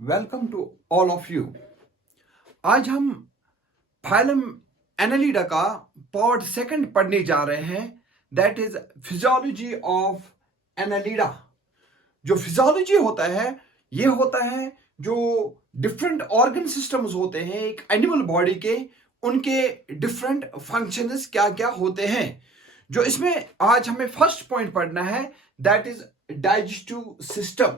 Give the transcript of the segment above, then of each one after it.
Welcome to all of you. आज हम phylum Annelida का पार्ट सेकंड पढ़ने जा रहे हैं, that is physiology of Annelida. जो फिजियोलॉजी होता है ये होता है जो डिफरेंट ऑर्गन सिस्टम्स होते हैं एक एनिमल बॉडी के, उनके डिफरेंट फंक्शंस क्या क्या होते हैं। जो इसमें आज हमें फर्स्ट पॉइंट पढ़ना है दैट इज डाइजेस्टिव सिस्टम।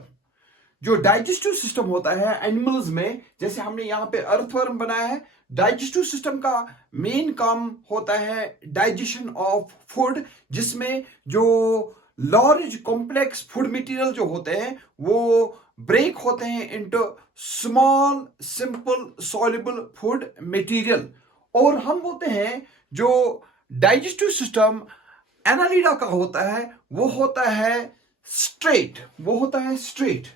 जो डाइजेस्टिव सिस्टम होता है एनिमल्स में, जैसे हमने यहाँ पे अर्थवर्म बनाया है, डाइजेस्टिव सिस्टम का मेन काम होता है डाइजेशन ऑफ फूड, जिसमें जो लार्ज कॉम्प्लेक्स फूड मटेरियल जो होते हैं वो ब्रेक होते हैं into small simple soluble food material. और हम बोलते हैं जो डाइजेस्टिव सिस्टम एनालिडा का होता है वो होता है स्ट्रेट।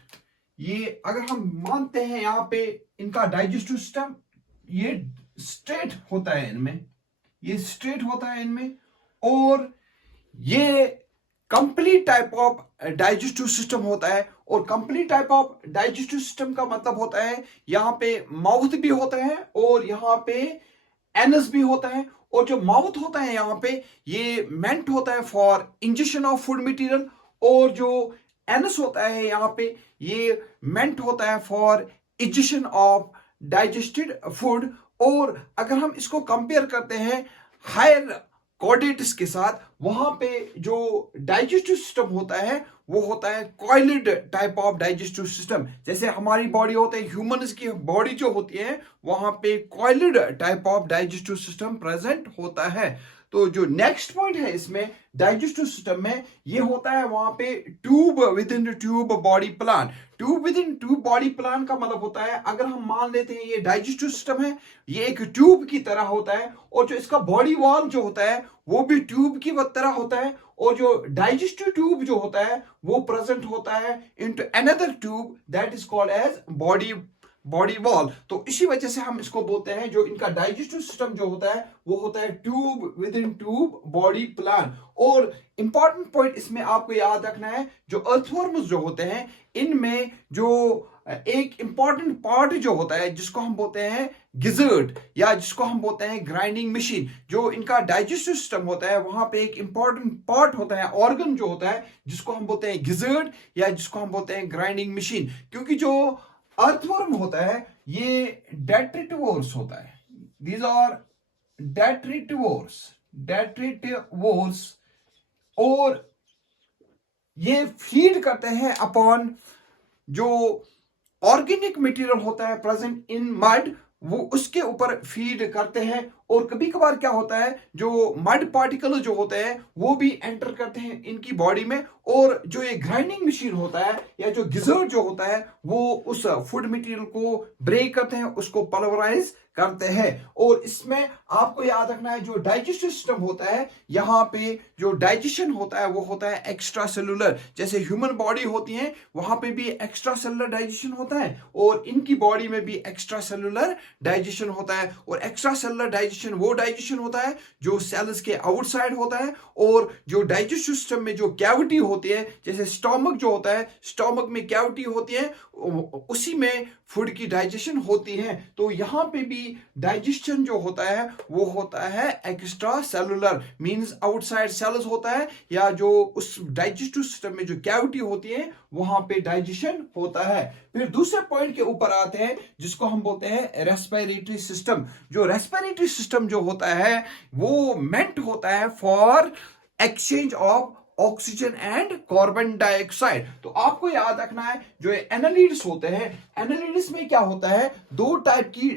ये अगर हम मानते हैं यहाँ पे इनका डाइजेस्टिव सिस्टम ये स्ट्रेट होता है इनमें, और ये complete type of digestive system होता है। और complete type of digestive system का मतलब होता है यहाँ पे माउथ भी होता है और यहाँ पे एनस भी होता है। और जो माउथ होता है यहाँ पे ये मेंट होता है for injection of food material, और जो एनस होता है यहाँ पे ये मेंट होता है for injection of digested food. और अगर हम इसको कंपेयर करते हैं हायर कॉर्डेट्स के साथ, वहां पे जो डाइजेस्टिव सिस्टम होता है वो होता है coiled type of digestive system. जैसे हमारी बॉडी होता है, ह्यूमंस की बॉडी जो होती है वहां पे coiled type of digestive system present होता है। तो जो नेक्स्ट पॉइंट है इसमें डाइजेस्टिव सिस्टम में, ये होता है वहां पे tube with in tube body plan. Tube with in tube body plan का मतलब होता है, अगर हम मान लेते हैं ये डाइजेस्टिव सिस्टम है, ये एक ट्यूब की तरह होता है, और जो इसका बॉडी वॉल जो होता है वो भी ट्यूब की तरह होता है, और जो डाइजेस्टिव ट्यूब जो होता है वो प्रेजेंट होता है into another tube that is called as body wall. तो इसी वजह से हम इसको बोलते हैं जो इनका डाइजेस्टिव सिस्टम जो होता है वो होता है tube with in tube body plan. और इंपॉर्टेंट पॉइंट इसमें आपको याद रखना है, जो अर्थवर्म्स जो होते हैं इनमें जो एक इंपॉर्टेंट पार्ट जो होता है जिसको हम बोलते हैं गिजर्ड, या जिसको हम बोलते हैं ग्राइंडिंग मशीन। जो इनका डाइजेस्टिव सिस्टम होता है वहां पे एक इंपॉर्टेंट पार्ट होता है, ऑर्गन जो होता है जिसको हम बोलते हैं गिजर्ड, या जिसको हम बोलते हैं ग्राइंडिंग मशीन। क्योंकि जो अर्थवर्म होता है ये डेट्रिटिवोर्स होता है, दीज आर डेट्रिटिवोर्स, और ये फीड करते हैं अपॉन जो ऑर्गेनिक मटेरियल होता है प्रेजेंट इन मड, वो उसके ऊपर फीड करते हैं। और कभी कभार क्या होता है जो मड पार्टिकल जो होते हैं वो भी एंटर करते हैं इनकी बॉडी में, और जो ये ग्राइंडिंग मशीन होता है या जो गिजर्ड जो होता है वो उस फूड मटेरियल को ब्रेक करते हैं, उसको पल्वराइज करते हैं। और इसमें आपको याद रखना है जो डाइजेस्टिव सिस्टम होता है यहाँ पे जो डाइजेशन होता है वो होता है एक्स्ट्रा सेलुलर। जैसे ह्यूमन बॉडी होती है वहां पे भी एक्स्ट्रा सेलुलर डाइजेशन होता है, और इनकी बॉडी में भी एक्स्ट्रा सेलुलर डाइजेशन होता है। और एक्स्ट्रा सेलुलर डाइजेशन वो डाइजेशन होता है जो सेल्स के आउटसाइड होता है। और जो डाइजेस्टिव सिस्टम में जो कैविटी होती है, जैसे स्टोमक जो होता है, स्टोमक में कैविटी होती है, उसी में फूड की डाइजेशन होती है। तो यहाँ पे भी डाइजेशन जो होता है वो होता है extracellular, means outside cells होता है, या जो उस डाइजेस्टिव सिस्टम में जो कैविटी होती है वहां पे डाइजेशन होता है। फिर दूसरे पॉइंट के ऊपर आते हैं जिसको हम बोलते हैं रेस्पिरेटरी सिस्टम। जो रेस्पिरेटरी सिस्टम जो होता है वो मेंट होता है for exchange of oxygen and carbon dioxide. तो आपको याद रखना है जो एनालिड्स होते हैं, एनालिड्स में क्या होता है, दो टाइप की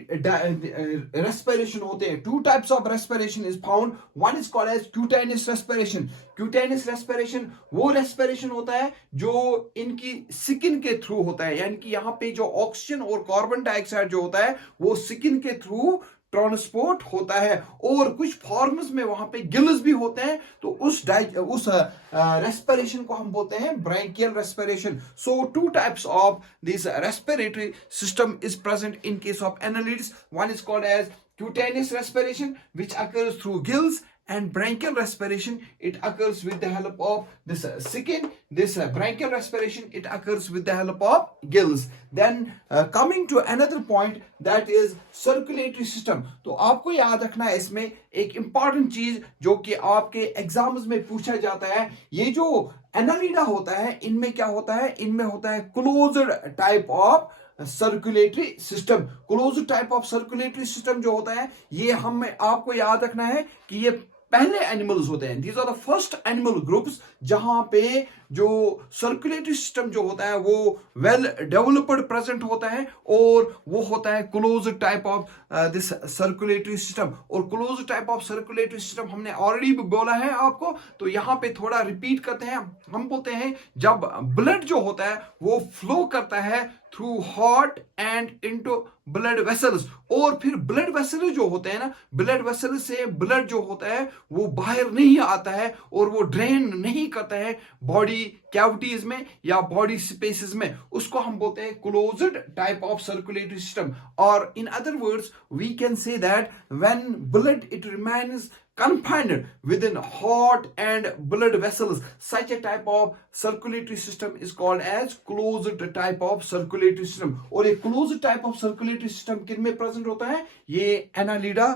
रेस्पिरेशन होते हैं, two types of respiration is found, one is called as cutaneous respiration. Cutaneous respiration वो रेस्पिरेशन होता है जो इनकी स्किन के थ्रू होता है, यानी कि यहाँ पे जो ऑक्सीजन और कार्बन डाइऑक्साइड जो होता है वो स्किन के थ्रू ट्रांसपोर्ट होता है। और कुछ फॉर्म्स में वहां पे गिल्स भी होते हैं, तो उस रेस्पिरेशन को हम बोलते हैं branchial respiration. So to types of this respiratory system is present in case of annelids. One is called as cutaneous respiration which occurs through gills, and bronchial respiration, it occurs with the help of this skin. This bronchial respiration, it occurs with the help of gills. Then coming to another point, that is circulatory system. तो आपको याद रखना है इसमें एक important चीज जो कि आपके एग्जाम्स में पूछा जाता है, ये जो एनालिडा होता है इनमें क्या होता है, इनमें होता है closed type of circulatory system. Close type of circulatory system जो होता है, ये हम आपको याद रखना है कि ये पहले एनिमल्स होते हैं. These are the first animal groups जहां पे जो सर्कुलेटरी सिस्टम जो होता है वो वेल डेवलप्ड प्रेजेंट होता है, और वो होता है close type of this circulatory system. और close type of circulatory system हमने ऑलरेडी भी बोला है आपको, तो यहाँ पे थोड़ा रिपीट करते हैं. हम बोलते हैं जब ब्लड जो होता है वो फ्लो करता है through heart and into blood vessels, और फिर ब्लड वेसल जो होते हैं ना, ब्लड वेसल से ब्लड जो होता है वो बाहर नहीं आता है और वो ड्रेन नहीं करता है बॉडी कैविटीज में या बॉडी स्पेसेस में, उसको हम बोलते हैं closed type of circulatory system. और in other words we can say that when blood it remains confined within heart and blood vessels, such a type of circulatory system is called as closed type of circulatory system. और ये closed type of circulatory system किन में present होता है, ये Annelida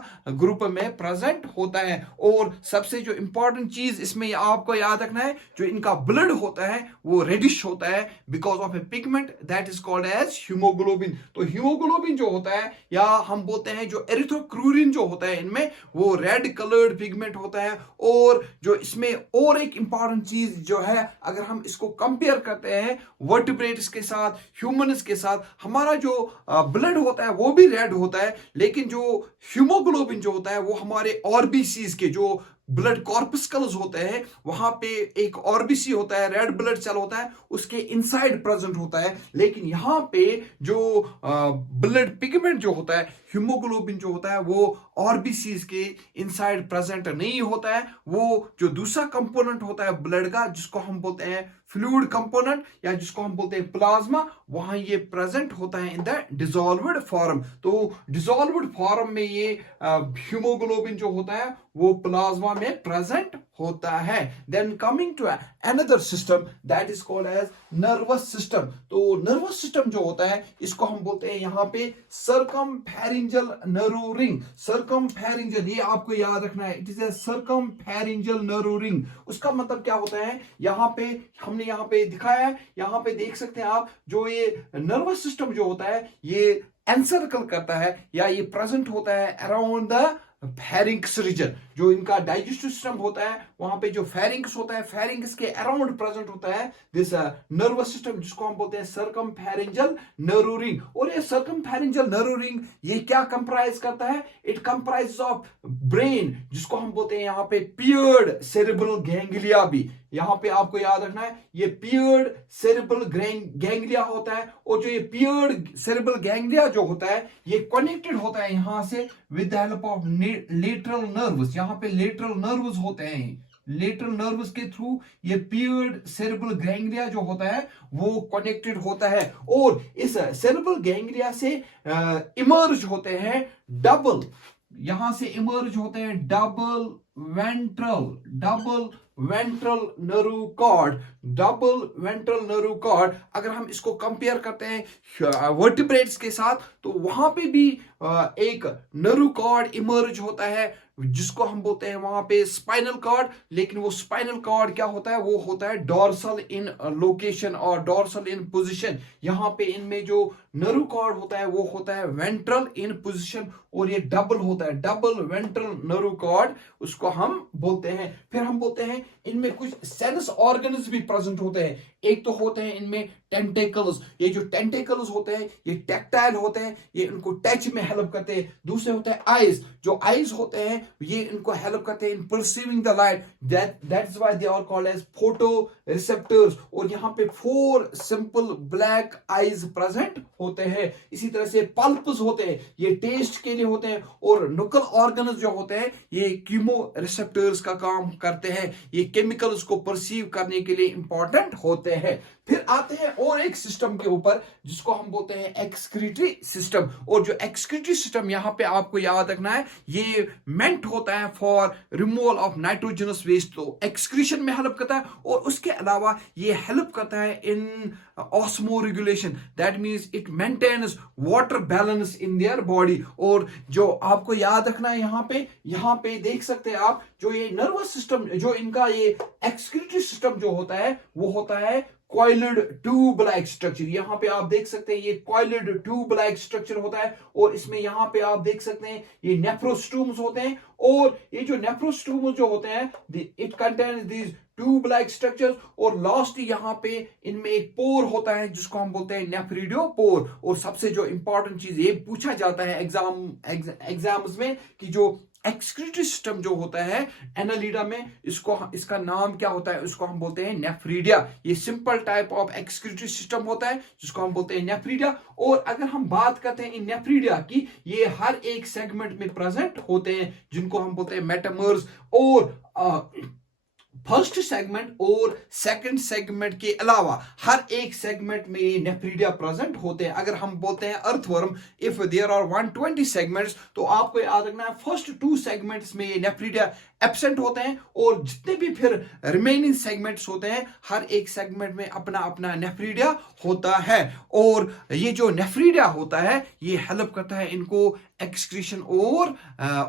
group में present होता है. और सबसे जो इंपॉर्टेंट चीज इसमें आपको याद रखना है, जो इनका ब्लड होता है वो रेडिश होता है because of a pigment that is called as haemoglobin. तो हीमोग्लोबिन जो होता है, या हम बोलते हैं जो एरिथ्रोक्रूरिन जो होता है, इनमें वो रेड कलर्ड पिगमेंट होता है. और जो इसमें और एक इंपॉर्टेंट चीज जो है, अगर हम इसको कंपेयर करते हैं वर्टिब्रेट्स के साथ, ह्यूमन्स के साथ, हमारा जो ब्लड होता है वो भी रेड होता है, लेकिन जो हीमोग्लोबिन जो होता है वो हमारे आरबीसीज के जो ब्लड कॉर्पस्कल्स होते हैं वहां पे एक आरबीसी होता है, रेड ब्लड सेल होता है, उसके इनसाइड प्रेजेंट होता है. लेकिन यहां पे जो ब्लड पिगमेंट जो होता है, हीमोग्लोबिन जो होता है, वो आरबीसीज के इनसाइड प्रेजेंट नहीं होता है. वो जो दूसरा कंपोनेंट होता है ब्लड का, जिसको हम बोलते हैं फ्लूइड कंपोनेंट या जिसको हम बोलते हैं प्लाज्मा, वहां ये प्रेजेंट होता है इन द डिसॉल्व्ड फॉर्म. तो डिसॉल्व्ड फॉर्म में ये हीमोग्लोबिन जो होता है वो प्लाज्मा में प्रेजेंट होता है. Then coming to another system that is called as nervous system. तो नर्वस सिस्टम जो होता है इसको हम बोलते हैं यहाँ पे सर्कमफेरेंजियल नर्व रिंग. सर्कमफेरेंजियल, ये आपको याद रखना है, it is a circumferential nerve ring. उसका मतलब क्या होता है, यहाँ पे हमने यहाँ पे दिखाया है, यहाँ पे देख सकते हैं आप, जो ये नर्वस सिस्टम जो होता है ये एनसर्कल करता है या ये प्रेजेंट होता है अराउंड द फेरिंक्स रीजन. जो इनका डाइजेस्टिव सिस्टम होता है वहां पे जो फेरिंक्स होता है, फेरिंक्स के अराउंड प्रेजेंट होता है दिस नर्वस सिस्टम, जिसको हम बोलते हैं सर्कमफेरेंजियल नर्व रिंग. और ये सर्कमफेरेंजियल नर्व रिंग ये क्या कंप्राइज करता है, इट कंप्राइज ऑफ ब्रेन, जिसको हम बोलते हैं यहाँ पे पियर्ड सेरेब्रल गैंग्लिया भी. यहां पे आपको याद रखना है ये पियर्ड सेरेब्रल गैंग्लिया होता है. और जो ये पियर्ड सेरेब्रल गैंग्लिया जो होता है ये कनेक्टेड होता है यहां से with the help of lateral nerves. यहां पे लेटरल नर्व्स होते हैं, लेटरल नर्व्स के थ्रू ये पियर्ड सेरेब्रल गैंग्लिया जो होता है वो कनेक्टेड होता है. और इस सेरेब्रल गैंग्लिया से इमर्ज होते हैं डबल, यहां से इमर्ज होते हैं double ventral nerve cord. Double ventral nerve cord अगर हम इसको कंपेयर करते हैं वर्टिब्रेट्स के साथ, तो वहां पे भी एक नर्व कॉर्ड इमर्ज होता है जिसको हम बोलते हैं वहां पे स्पाइनल कॉर्ड. लेकिन वो स्पाइनल कॉर्ड क्या होता है, वो होता है डॉर्सल इन लोकेशन और डॉर्सल इन पोजीशन. यहां पे इनमें जो नर्व कॉर्ड होता है वो होता है वेंट्रल इन पोजीशन, और ये डबल होता है, डबल वेंट्रल नर्व कॉर्ड उसको हम बोलते हैं. फिर हम बोलते हैं इनमें कुछ सेंस ऑर्गन्स भी प्रेजेंट होते हैं. एक तो होते हैं इनमें टेंटेकल्स, ये जो टेंटेकल्स होते हैं ये टैक्टाइल होते हैं, ये इनको टच में हेल्प करते हैं. दूसरे होते हैं आईज, जो आईज होते हैं ये इनको हेल्प करते हैं in perceiving the light, that is why they are called as photoreceptors. और यहाँ पे 4 सिंपल ब्लैक आईज प्रेजेंट होते हैं. इसी तरह से पल्प्स होते हैं, ये टेस्ट के लिए होते हैं. और नकल ऑर्गन्स जो होते हैं ये कीमो रिसेप्टर्स का काम करते हैं, ये केमिकल्स को परसीव करने के लिए इंपॉर्टेंट होते हैं. फिर आते हैं और एक सिस्टम के ऊपर जिसको हम बोलते हैं एक्सक्रीटरी सिस्टम। और जो एक्सक्रीटरी सिस्टम यहाँ पे आपको याद रखना है, ये मेंट होता है for removal of nitrogenous waste, तो एक्सक्रीशन में हेल्प करता है। और उसके अलावा ये हेल्प करता है in osmoregulation, that means it maintains water balance in their body. और जो आपको याद रखना है, यहाँ पे देख सकते हैं आप, जो ये नर्वस सिस्टम, जो इनका ये एक्सक्रीटरी सिस्टम जो होता है वो होता है कॉइल्ड ट्यूब लाइक स्ट्रक्चर। यहाँ पे आप देख सकते हैं ये कॉइल्ड ट्यूब लाइक स्ट्रक्चर होता है। और इसमें यहाँ पे आप देख सकते हैं ये नेफ्रोस्टोम्स होते हैं। और ये जो नेफ्रोस्टोम्स जो होते हैं, it contains these tube like structures. और लास्ट यहाँ पे इनमें एक पोर होता है जिसको हम बोलते हैं नेफ्रिडियो पोर। और सबसे जो इंपॉर्टेंट चीज ये पूछा जाता है एग्जाम्स में कि जो एक्सक्रीटरी सिस्टम जो होता है एनालिडा में, इसका नाम क्या होता है, उसको हम बोलते हैं नेफ्रीडिया। ये simple type of excretory system होता है जिसको हम बोलते हैं नेफ्रीडिया। और अगर हम बात करते हैं इन नेफ्रीडिया की, ये हर एक सेगमेंट में प्रेजेंट होते हैं जिनको हम बोलते हैं मेटामर्स। और फर्स्ट सेगमेंट और सेकंड सेगमेंट के अलावा हर एक सेगमेंट में ये नेफ्रीडिया प्रेजेंट होते हैं। अगर हम बोलते हैं earthworm, if there are 120 segments, तो आपको याद रखना है फर्स्ट 2 सेगमेंट्स में ये नेफ्रीडिया एब्सेंट होते हैं। और जितने भी फिर रिमेनिंग सेगमेंट्स होते हैं, हर एक सेगमेंट में अपना अपना नेफ्रीडिया होता है। और ये जो नेफ्रीडिया होता है ये हेल्प करता है इनको एक्सक्रीशन और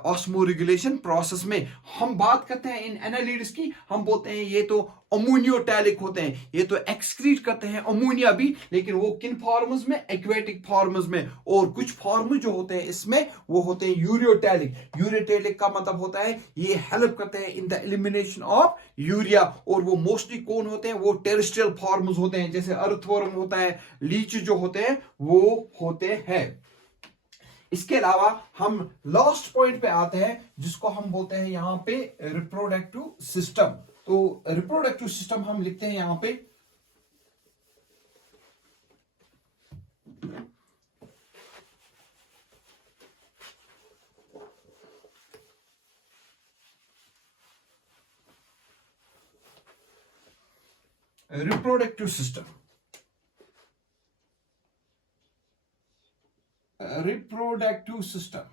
ऑस्मो रेगुलेशन प्रोसेस में। हम बात करते हैं इन एनालिड्स की, हम बोलते हैं ये तो अमोनियोटैलिक होते हैं, ये तो एक्सक्रीट करते हैं अमोनिया भी, लेकिन वो किन फॉर्म्स में, एक्वेटिक फॉर्म्स में। और कुछ फॉर्म जो होते हैं इसमें वो होते हैं यूरियोटैलिक। यूरियोटैलिक का मतलब होता है ये हेल्प करते हैं in the elimination of urea. और वो मोस्टली कौन होते हैं, वो टेरेस्ट्रियल फॉर्म्स होते हैं, जैसे अर्थवर्म होता है, लीच जो होते हैं वो होते हैं। इसके अलावा हम लास्ट पॉइंट पे आते हैं जिसको हम बोलते हैं यहाँ पे रिप्रोडक्टिव सिस्टम। तो रिप्रोडक्टिव सिस्टम हम लिखते हैं यहाँ पे reproductive system. Reproductive system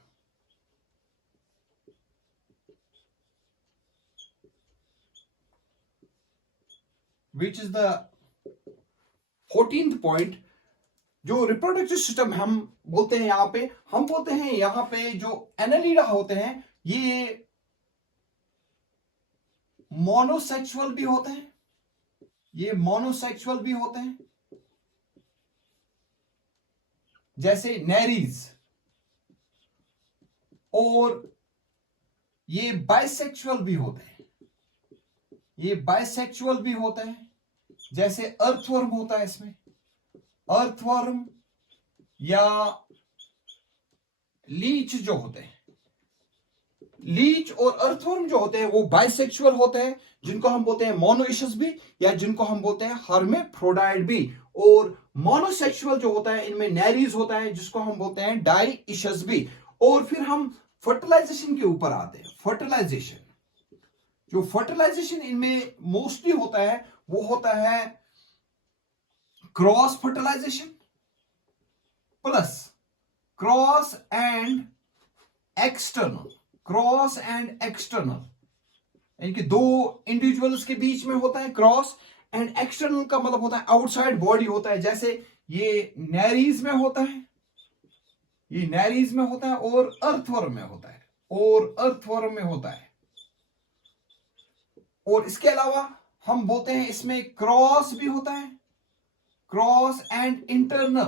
which is the 14th point. जो रिप्रोडक्टिव सिस्टम हम बोलते हैं यहाँ पे, हम बोलते हैं यहाँ पे जो एनालिडा होते हैं ये मोनोसेक्सुअल भी होते हैं, ये मोनोसेक्सुअल भी होते हैं, जैसे नेरीज। और ये बाइसेक्सुअल भी होते हैं, ये बाइसेक्सुअल भी होते हैं, जैसे अर्थवर्म होता है इसमें, अर्थवर्म या लीच जो होते हैं, लीच और अर्थवर्म जो होते हैं वो बाइसेक्सुअल होते हैं, जिनको हम बोलते हैं मोनोइशस भी, या जिनको हम बोलते हैं हर्मेफ्रोडाइट भी। और मोनोसेक्सुअल जो होता है इनमें नेरीज होता है, जिसको हम बोलते हैं डाइइशस भी। और फिर हम फर्टिलाइजेशन के ऊपर आते हैं। फर्टिलाइजेशन, जो फर्टिलाइजेशन इनमें मोस्टली होता है वो होता है cross fertilisation plus cross and external. Cross and external यानी कि दो इंडिविजुअल्स के बीच में होता है क्रॉस, एंड एक्सटर्नल का मतलब होता है आउटसाइड बॉडी होता है, जैसे ये नेरीज में होता है, ये नेरीज में होता है, और अर्थवर्म में होता है, और अर्थवर्म में होता है। और इसके अलावा हम बोलते हैं इसमें क्रॉस भी होता है, cross and internal.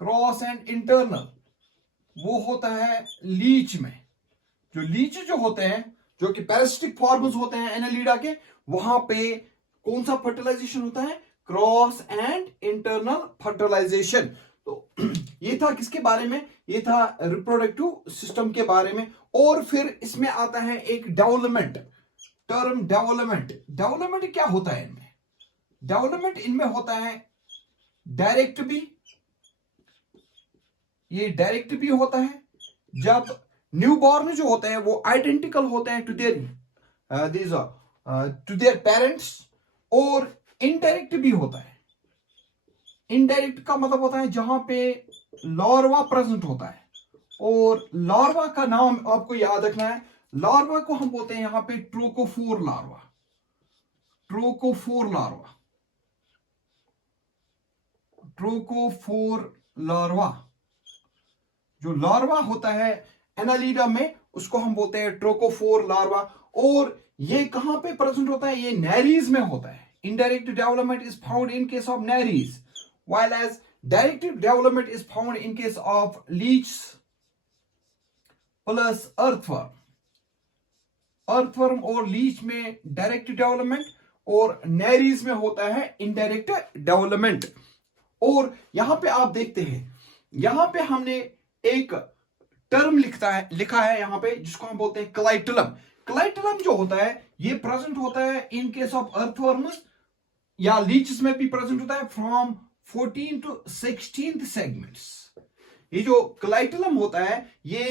Cross and internal वो होता है लीच में। जो लीच जो होते हैं, जो कि पैरासिटिक फॉर्म्स होते हैं एनालिडा के, वहां पे कौन सा फर्टिलाइजेशन होता है, क्रॉस एंड इंटरनल फर्टिलाइजेशन। तो ये था किसके बारे में, ये था रिप्रोडक्टिव सिस्टम के बारे में। और फिर इसमें आता है एक डेवलपमेंट, टर्म डेवलपमेंट। डेवलपमेंट क्या होता है इनमें, डेवलपमेंट इनमें होता है डायरेक्ट भी, ये डायरेक्ट भी होता है जब न्यूबॉर्न जो होते हैं वो आइडेंटिकल होते हैं टू देयर पेरेंट्स। और इनडायरेक्ट भी होता है, इनडायरेक्ट का मतलब होता है जहां पे लार्वा प्रेजेंट होता है, और लार्वा का नाम आपको याद रखना है। लार्वा को हम बोलते हैं यहां पे trochophore larva, trochophore larva, trochophore larva. जो लार्वा होता है एनालिडा में, उसको हम बोलते हैं ट्रोकोफोर लार्वा। और ये कहां पे प्रेजेंट होता है? ये नैरीज में होता है। Indirect development is found in case of Nereis, while as direct development is found in case of leech plus earthworm। earthworm और leech में डायरेक्ट डेवलपमेंट, और नैरीज में होता है इनडायरेक्ट डेवलपमेंट। और यहां पे आप देखते हैं, यहां पे हमने एक टर्म लिखा है यहां पे, जिसको हम बोलते हैं क्लाइटलम। क्लाइटलम जो होता है ये प्रेजेंट होता है इन केस ऑफ अर्थवर्म्स या लीचेस में भी प्रेजेंट होता है फ्रॉम 14 to 16th सेगमेंट्स। ये जो क्लाइटलम होता है ये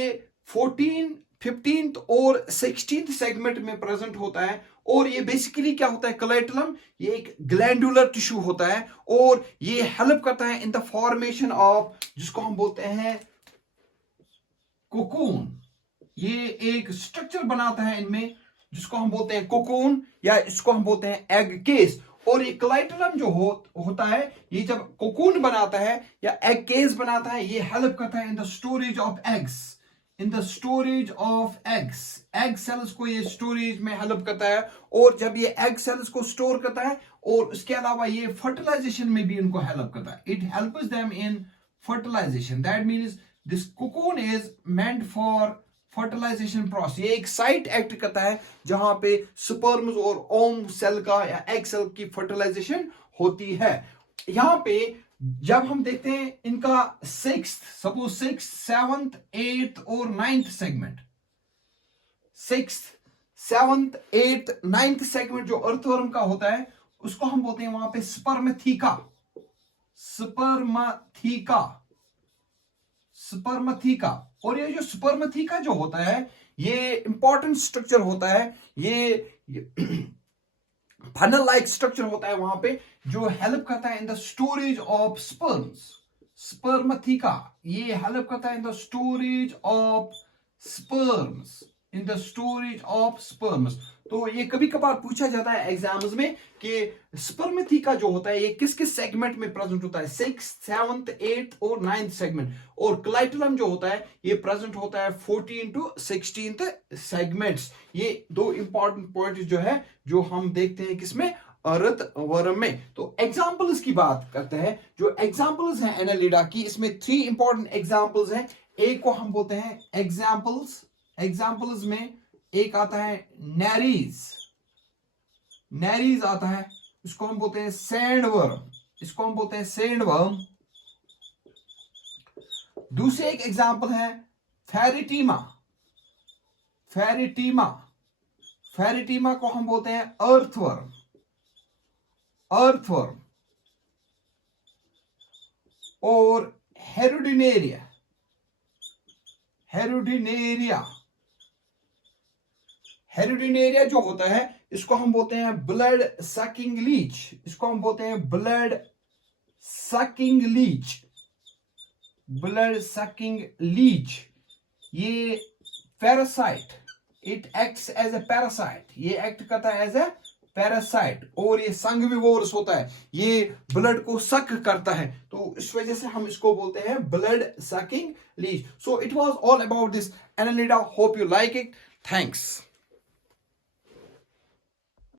14, 15th और 16th सेगमेंट में प्रेजेंट होता है। और ये बेसिकली क्या होता है? क्लाइटलम ये एक ग्लैंडुलर टिश्यू होता है, और ये हेल्प करता है इन द फॉर्मेशन ऑफ, जिसको हम बोलते हैं कोकून। ये एक स्ट्रक्चर बनाता है इनमें, जिसको हम बोलते हैं कोकून, या इसको हम बोलते हैं एग केस। और ये क्लाइटलम जो होता है, ये जब कोकून बनाता है या एग केस बनाता है, ये हेल्प करता है in the storage of eggs, in the storage of eggs. Egg cells को ये स्टोरेज में हेल्प करता है, और जब ये एग सेल्स को स्टोर करता है, और उसके अलावा ये फर्टिलाइजेशन में भी इनको हेल्प करता है। It helps them in fertilisation. That means this cocoon is meant for fertilisation process. ये एक साइट एक्ट करता है जहां पे स्पर्म्स और ओम सेल का या एग सेल की फर्टिलाइजेशन होती है। यहां पे जब हम देखते हैं इनका सपोज 6th, 7th, 8th और 9th segment, 6th, 7th, 8th, 9th segment जो अर्थवर्म का होता है, उसको हम बोलते हैं वहां पे स्पर्मथीका, स्पर्मथीका, स्पर्मथीका। और ये जो स्पर्मथीका जो होता है, ये इंपॉर्टेंट स्ट्रक्चर होता है। ये फनल लाइक स्ट्रक्चर होता है वहां पे, जो हेल्प करता है in the storage of sperms. Spermatheca ये हेल्प करता है in the storage of sperms, in the storage of sperms. तो ये कभी कभार पूछा जाता है एग्जाम्स में कि स्पर्मथीका जो होता है ये किस किस सेगमेंट में प्रेजेंट होता है? 6th, 7th, 8th और 9th सेगमेंट। और क्लाइटलम जो होता है ये प्रेजेंट होता है 14 to 16th सेगमेंट्स। ये दो इंपॉर्टेंट पॉइंट जो है, जो हम देखते हैं किसमें? अर्थवर्म में। तो एग्जाम्पल्स की बात करते हैं। जो एग्जाम्पल्स हैं एनालिडा की, इसमें 3 इंपॉर्टेंट एग्जाम्पल्स हैं। एक को हम बोलते हैं एग्जाम्पल्स। एग्जाम्पल्स में एक आता है नैरीज, नैरीज आता है, इसको हम बोलते हैं सैंडवर्म, इसको हम बोलते हैं सैंडवर्म। दूसरे एक एग्जाम्पल है फेरिटीमा, फेरिटीमा, फेरिटीमा को हम बोलते हैं अर्थवर्म, अर्थवर्म। और हेरोडिनेरिया, हेरोडिनेरिया, हेरोडिनेरिया जो होता है इसको हम बोलते हैं ब्लड सकिंग लीच, इसको हम बोलते हैं blood sucking leech, blood sucking leech. ये parasite, it acts as a parasite, ये एक्ट करता है एज ए पैरासाइट। और ये संगविवोरस होता है, ये ब्लड को सक करता है, तो इस वजह से हम इसको बोलते हैं blood sucking Leach. So it was all about this Annelida, hope you like it, thanks.